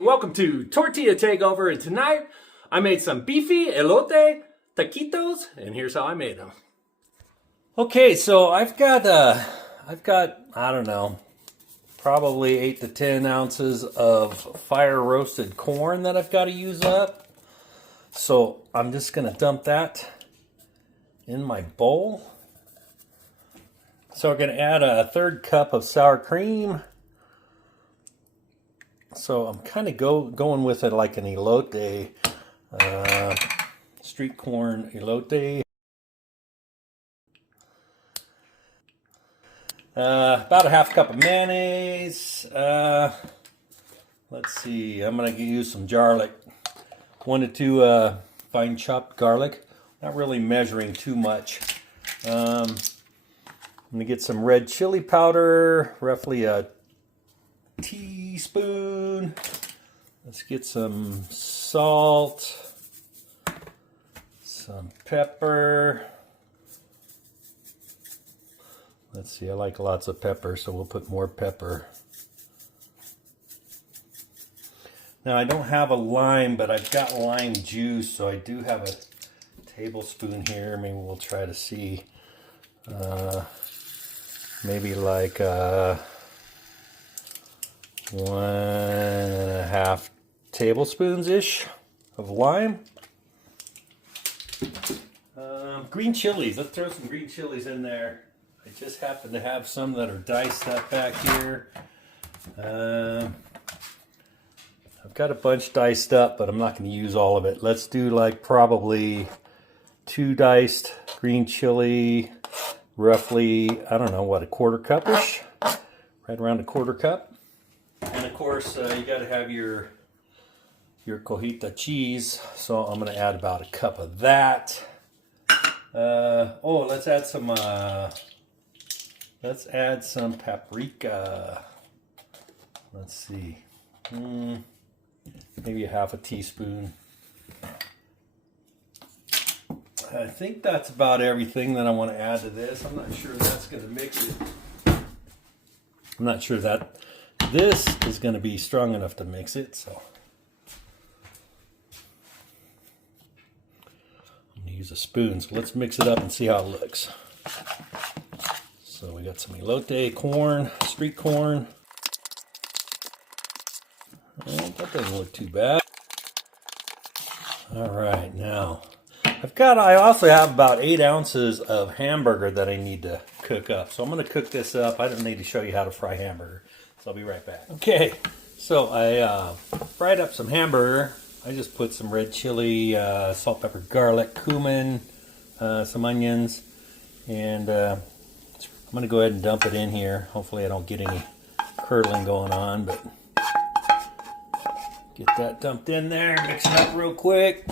Welcome to Tortilla Takeover, and tonight I made some beefy elote taquitos, and here's how I made them. Okay, so I've got I don't know, probably 8 to 10 ounces of fire roasted corn that I've got to use up. So I'm just gonna dump that in my bowl. So we're gonna add a 1/3 cup of sour cream. So I'm kind of going with it like an elote, street corn elote. About a 1/2 cup of mayonnaise. Let's see, I'm going to use some garlic. 1 to 2 fine chopped garlic. Not really measuring too much. I'm going to get some red chili powder, roughly a teaspoon. Let's get some salt, some pepper. Let's see, I like lots of pepper, so we'll put more pepper. Now I don't have a lime, but I've got lime juice, so I do have a tablespoon here. Maybe we'll try to see. Maybe like 1.5 tablespoons-ish of lime. Green chilies. Let's throw some green chilies in there. I just happen to have some that are diced up back here. I've got a bunch diced up, but I'm not going to use all of it. Let's do like probably 2 diced green chili, roughly, I don't know, what, 1/4 cup-ish? Right around 1/4 cup. And of course, you got to have your cojita cheese, so I'm going to add about 1 cup of that. Let's add some paprika. Let's see, maybe 1/2 teaspoon. I think that's about everything that I want to add to this. I'm not sure that's going to mix it. I'm not sure that this is going to be strong enough to mix it, so I'm going to use a spoon. So let's mix it up and see how it looks. So we got some elote corn, street corn. That doesn't look too bad. All right, now I also have about 8 ounces of hamburger that I need to cook up. So I'm going to cook this up. I don't need to show you how to fry hamburger. So I'll be right back. Okay, so I fried up some hamburger. I just put some red chili, salt, pepper, garlic, cumin, some onions, and I'm going to go ahead and dump it in here. Hopefully I don't get any curdling going on, but get that dumped in there, mix it up real quick.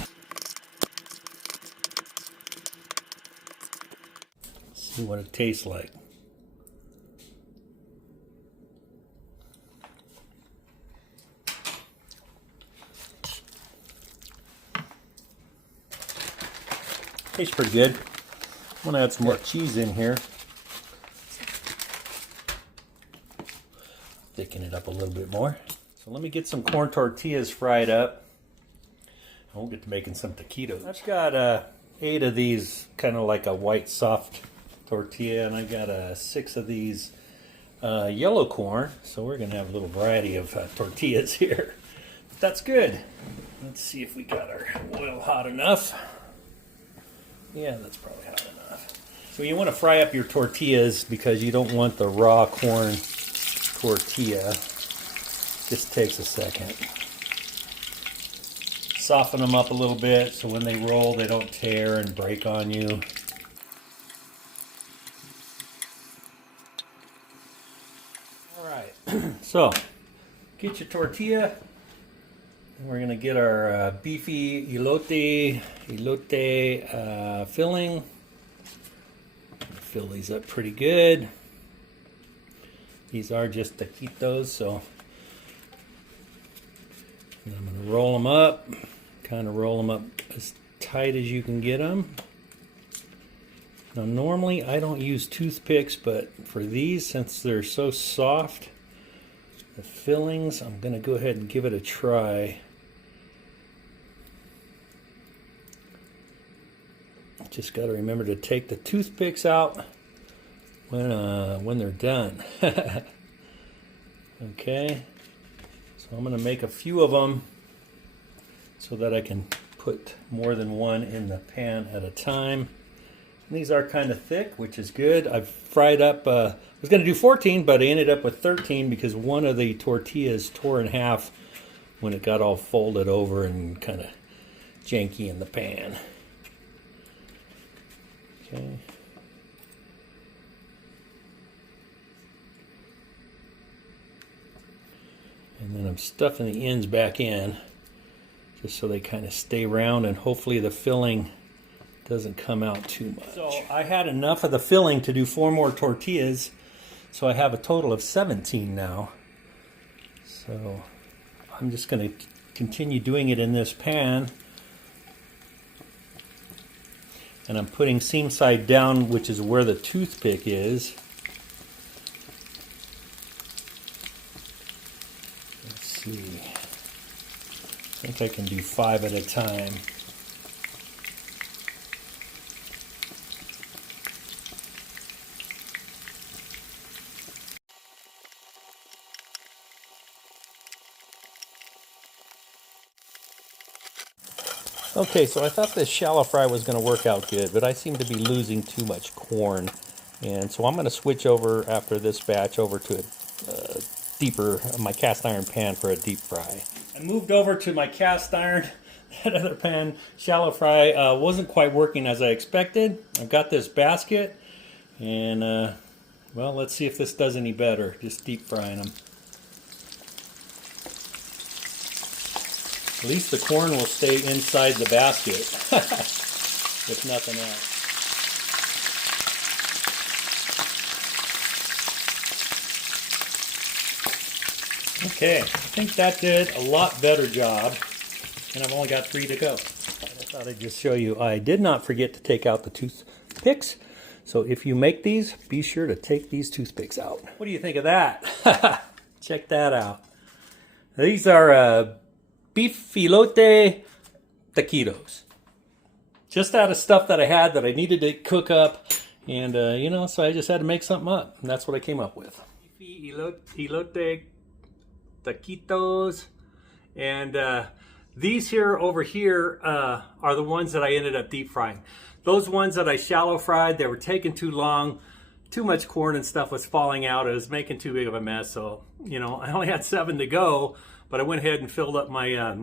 See what it tastes like. Tastes pretty good. I'm going to add some more cheese in here. Thicken it up a little bit more. So let me get some corn tortillas fried up. I'll get to making some taquitos. I've got 8 of these, kind of like a white soft tortilla, and I got 6 of these yellow corn. So we're going to have a little variety of tortillas here. But that's good. Let's see if we got our oil hot enough. Yeah, that's probably hot enough. So you want to fry up your tortillas because you don't want the raw corn tortilla. Just takes a second. Soften them up a little bit so when they roll they don't tear and break on you. Alright, so get your tortilla. We're going to get our beefy elote filling. Fill these up pretty good. These are just taquitos, so I'm going to roll them up. Kind of roll them up as tight as you can get them. Now normally I don't use toothpicks, but for these, since they're so soft, The fillings, I'm going to go ahead and give it a try. Just got to remember to take the toothpicks out when they're done. Okay, so I'm going to make a few of them so that I can put more than one in the pan at a time. And these are kind of thick, which is good. I've fried up, I was going to do 14, but I ended up with 13 because one of the tortillas tore in half when it got all folded over and kind of janky in the pan. Okay. And then I'm stuffing the ends back in just so they kind of stay round and hopefully the filling doesn't come out too much. So I had enough of the filling to do 4 more tortillas, so I have a total of 17 now. So I'm just going to continue doing it in this pan. And I'm putting seam side down, which is where the toothpick is. I think I can do 5 at a time. Okay, so I thought this shallow fry was going to work out good, but I seem to be losing too much corn. And so I'm going to switch over after this batch over to a deeper, my cast iron pan for a deep fry. I moved over to my cast iron. That other pan, shallow fry, wasn't quite working as I expected. I've got this basket, and well, let's see if this does any better, just deep frying them. At least the corn will stay inside the basket, if nothing else. Okay, I think that did a lot better job, and I've only got 3 to go. I thought I'd just show you, I did not forget to take out the toothpicks, so if you make these, be sure to take these toothpicks out. What do you think of that? Check that out. These are Beefy Elote Taquitos. Just out of stuff that I had that I needed to cook up, and you know, so I just had to make something up, and that's what I came up with. Beefy Elote Taquitos, and these here over here are the ones that I ended up deep frying. Those ones that I shallow fried, they were taking too long, too much corn and stuff was falling out. It was making too big of a mess, so you know, I only had 7 to go, but I went ahead and filled up my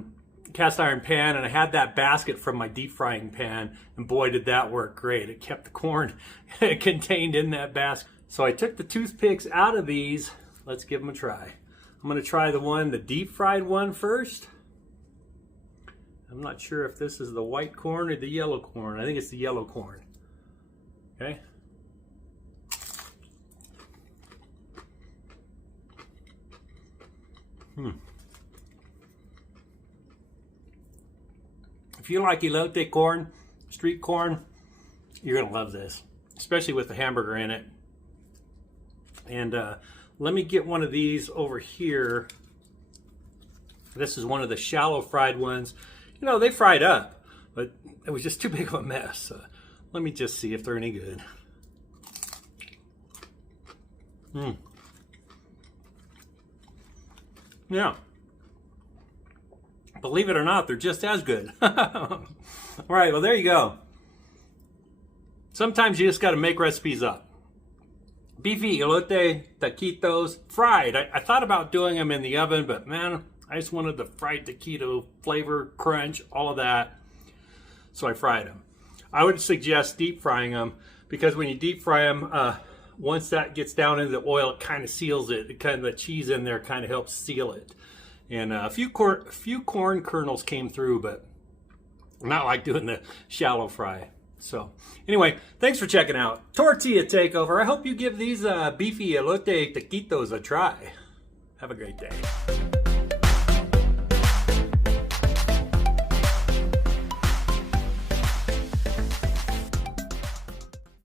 cast iron pan, and I had that basket from my deep frying pan, and boy did that work great. It kept the corn contained in that basket. So I took the toothpicks out of these. Let's give them a try. I'm going to try the deep fried one first. I'm not sure if this is the white corn or the yellow corn. I think it's the yellow corn. Okay. If you like elote corn, street corn, you're going to love this, especially with the hamburger in it. And let me get one of these over here. This is one of the shallow fried ones. You know, they fried up, but it was just too big of a mess. Let me just see if they're any good. Yeah. Believe it or not, they're just as good. All right, well, there you go. Sometimes you just got to make recipes up. Beefy Elote Taquitos fried. I thought about doing them in the oven, but man, I just wanted the fried taquito flavor, crunch, all of that. So I fried them. I would suggest deep frying them because when you deep fry them, once that gets down into the oil, it kind of seals it. It kind of, the cheese in there kind of helps seal it. And a few corn kernels came through, but not like doing the shallow fry. So anyway, thanks for checking out Tortilla Takeover. I hope you give these Beefy Elote Taquitos a try. Have a great day.